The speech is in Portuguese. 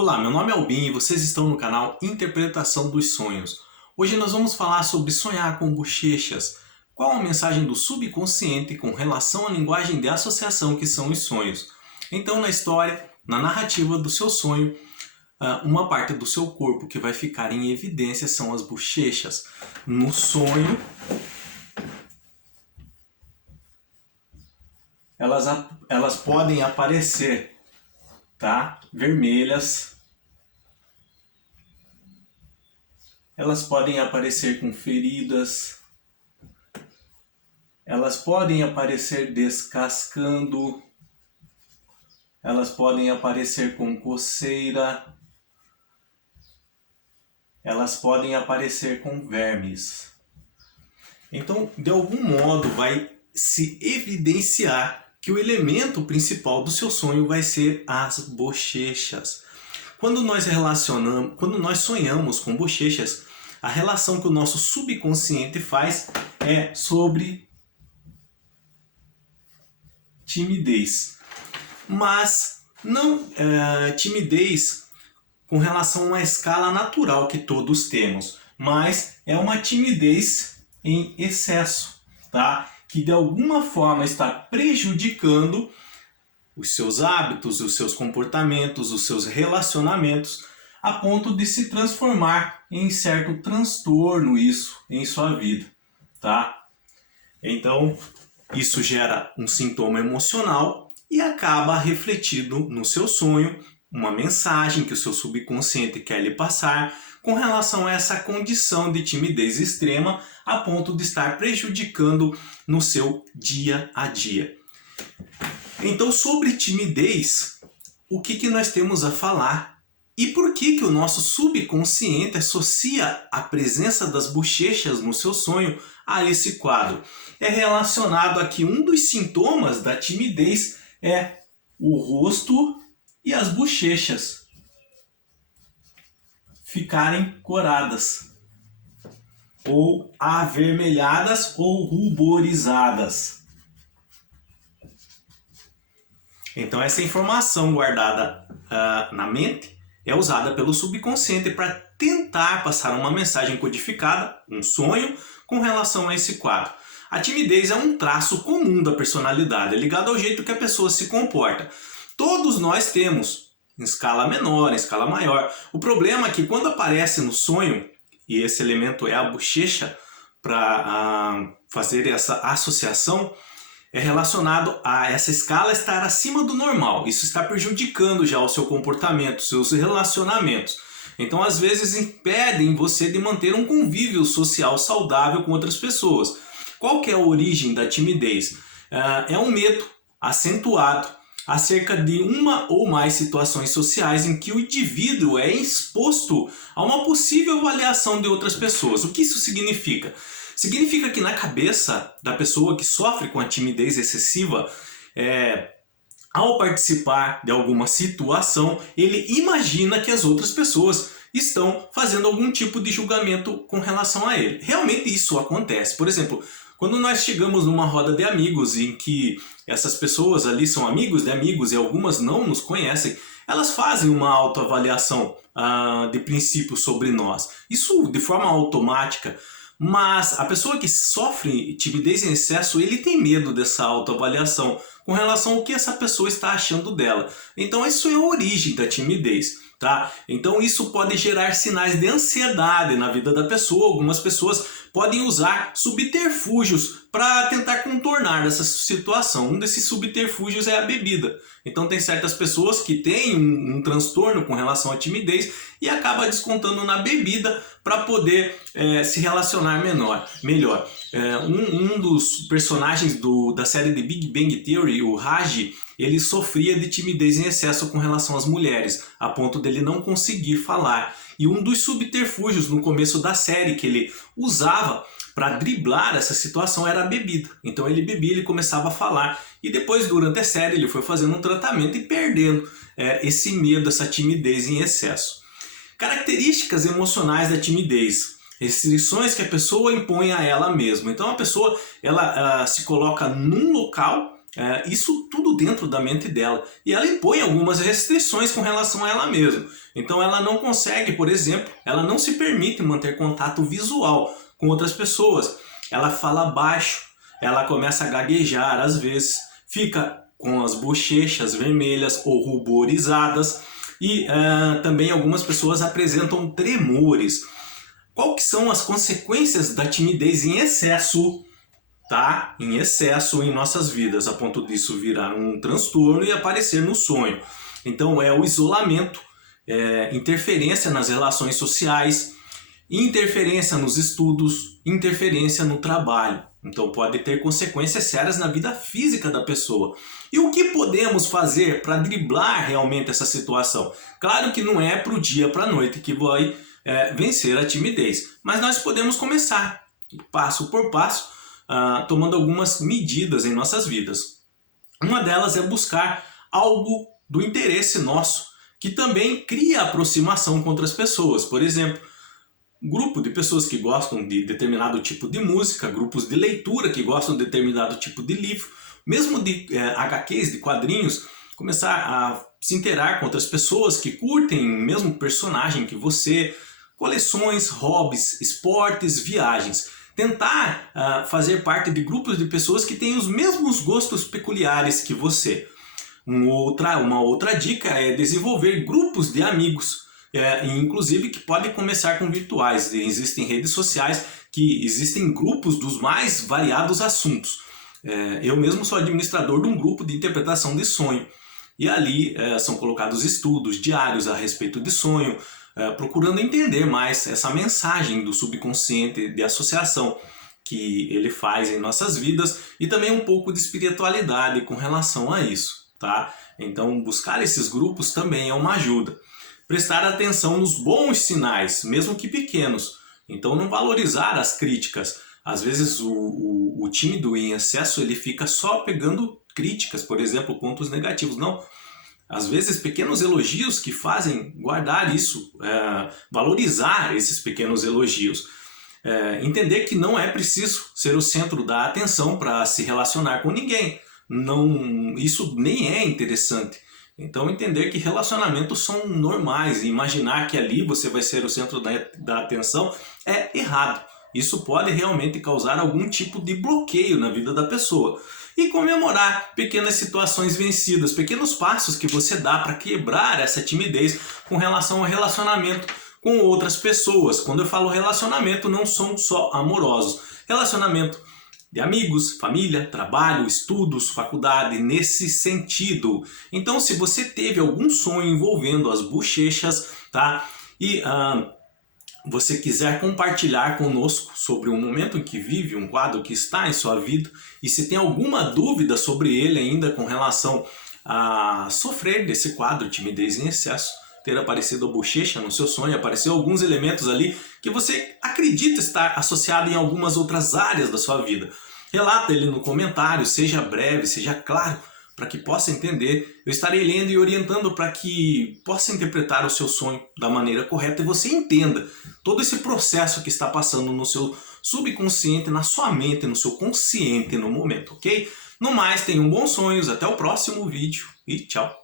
Olá, meu nome é Albin e vocês estão no canal Interpretação dos Sonhos. Hoje nós vamos falar sobre sonhar com bochechas. Qual a mensagem do subconsciente com relação à linguagem de associação que são os sonhos? Então, na história, na narrativa do seu sonho, uma parte do seu corpo que vai ficar em evidência são as bochechas. No sonho, elas podem aparecer, tá? Vermelhas. Elas podem aparecer com feridas. Elas podem aparecer descascando. Elas podem aparecer com coceira. Elas podem aparecer com vermes. Então, de algum modo, vai se evidenciar que o elemento principal do seu sonho vai ser as bochechas. Quando nós sonhamos com bochechas, a relação que o nosso subconsciente faz é sobre timidez. Mas não timidez com relação a uma escala natural que todos temos, mas é uma timidez em excesso, tá? Que de alguma forma está prejudicando os seus hábitos, os seus comportamentos, os seus relacionamentos, a ponto de se transformar em certo transtorno isso em sua vida, tá? Então, isso gera um sintoma emocional e acaba refletido no seu sonho, uma mensagem que o seu subconsciente quer lhe passar com relação a essa condição de timidez extrema, a ponto de estar prejudicando no seu dia a dia. Então, sobre timidez, o que nós temos a falar e por que o nosso subconsciente associa a presença das bochechas no seu sonho a esse quadro? É relacionado a que um dos sintomas da timidez é o rosto e as bochechas ficarem coradas, ou avermelhadas ou ruborizadas. Então essa informação guardada na mente é usada pelo subconsciente para tentar passar uma mensagem codificada, um sonho, com relação a esse quadro. A timidez é um traço comum da personalidade, é ligado ao jeito que a pessoa se comporta. Todos nós temos, em escala menor, em escala maior. O problema é que quando aparece no sonho, e esse elemento é a bochecha, para fazer essa associação, é relacionado a essa escala estar acima do normal. Isso está prejudicando já o seu comportamento, seus relacionamentos. Então, às vezes, impedem você de manter um convívio social saudável com outras pessoas. Qual que é a origem da timidez? É um medo acentuado acerca de uma ou mais situações sociais em que o indivíduo é exposto a uma possível avaliação de outras pessoas. O que isso significa? Significa que na cabeça da pessoa que sofre com a timidez excessiva, ao participar de alguma situação, ele imagina que as outras pessoas estão fazendo algum tipo de julgamento com relação a ele. Realmente isso acontece. Por exemplo, quando nós chegamos numa roda de amigos em que essas pessoas ali são amigos de amigos e algumas não nos conhecem, elas fazem uma autoavaliação de princípio sobre nós. Isso de forma automática. Mas a pessoa que sofre timidez em excesso, ele tem medo dessa autoavaliação com relação ao que essa pessoa está achando dela. Então isso é a origem da timidez, tá? Então isso pode gerar sinais de ansiedade na vida da pessoa. Algumas pessoas podem usar subterfúgios para tentar contornar essa situação. Um desses subterfúgios é a bebida. Então tem certas pessoas que têm um transtorno com relação à timidez e acaba descontando na bebida para poder se relacionar melhor. Um dos personagens da série The Big Bang Theory, o Raj, ele sofria de timidez em excesso com relação às mulheres, a ponto dele não conseguir falar. E um dos subterfúgios no começo da série que ele usava para driblar essa situação era a bebida. Então ele bebia, ele começava a falar. E depois, durante a série, ele foi fazendo um tratamento e perdendo esse medo, essa timidez em excesso. Características emocionais da timidez. Restrições que a pessoa impõe a ela mesma. Então a pessoa ela se coloca num local Isso tudo dentro da mente dela. E ela impõe algumas restrições com relação a ela mesma. Então ela não consegue, por exemplo, ela não se permite manter contato visual com outras pessoas. Ela fala baixo, ela começa a gaguejar às vezes, fica com as bochechas vermelhas ou ruborizadas e também algumas pessoas apresentam tremores. Qual que são as consequências da timidez em excesso? Tá? Em excesso em nossas vidas, a ponto disso virar um transtorno e aparecer no sonho. Então é o isolamento, interferência nas relações sociais, interferência nos estudos, interferência no trabalho. Então pode ter consequências sérias na vida física da pessoa. E o que podemos fazer para driblar realmente essa situação? Claro que não é para o dia, para a noite que vai vencer a timidez, mas nós podemos começar passo por passo, tomando algumas medidas em nossas vidas. Uma delas é buscar algo do interesse nosso, que também cria aproximação com outras pessoas. Por exemplo, grupo de pessoas que gostam de determinado tipo de música, grupos de leitura que gostam de determinado tipo de livro, mesmo de HQs, de quadrinhos, começar a se interar com outras pessoas que curtem o mesmo personagem que você, coleções, hobbies, esportes, viagens. Tentar fazer parte de grupos de pessoas que têm os mesmos gostos peculiares que você. Uma outra dica é desenvolver grupos de amigos, inclusive que podem começar com virtuais. Existem redes sociais que existem grupos dos mais variados assuntos. Eu mesmo sou administrador de um grupo de interpretação de sonho. E ali são colocados estudos diários a respeito de sonho, procurando entender mais essa mensagem do subconsciente de associação que ele faz em nossas vidas e também um pouco de espiritualidade com relação a isso, tá? Então buscar esses grupos também é uma ajuda. Prestar atenção nos bons sinais, mesmo que pequenos. Então não valorizar as críticas. Às vezes o tímido em excesso ele fica só pegando críticas, por exemplo, pontos negativos. Não. Às vezes pequenos elogios que fazem guardar isso, valorizar esses pequenos elogios. Entender que não é preciso ser o centro da atenção para se relacionar com ninguém. Não, isso nem é interessante. Então entender que relacionamentos são normais e imaginar que ali você vai ser o centro da atenção é errado. Isso pode realmente causar algum tipo de bloqueio na vida da pessoa. E comemorar pequenas situações vencidas, pequenos passos que você dá para quebrar essa timidez com relação ao relacionamento com outras pessoas. Quando eu falo relacionamento, não são só amorosos. Relacionamento de amigos, família, trabalho, estudos, faculdade, nesse sentido. Então, se você teve algum sonho envolvendo as bochechas, tá? E você quiser compartilhar conosco sobre um momento em que vive, um quadro que está em sua vida, e se tem alguma dúvida sobre ele ainda com relação a sofrer desse quadro, timidez em excesso, ter aparecido a bochecha no seu sonho, apareceu alguns elementos ali que você acredita estar associado em algumas outras áreas da sua vida. Relata ele no comentário, seja breve, seja claro, para que possa entender. Eu estarei lendo e orientando para que possa interpretar o seu sonho da maneira correta e você entenda todo esse processo que está passando no seu subconsciente, na sua mente, no seu consciente no momento, ok? No mais, tenham bons sonhos, até o próximo vídeo e tchau!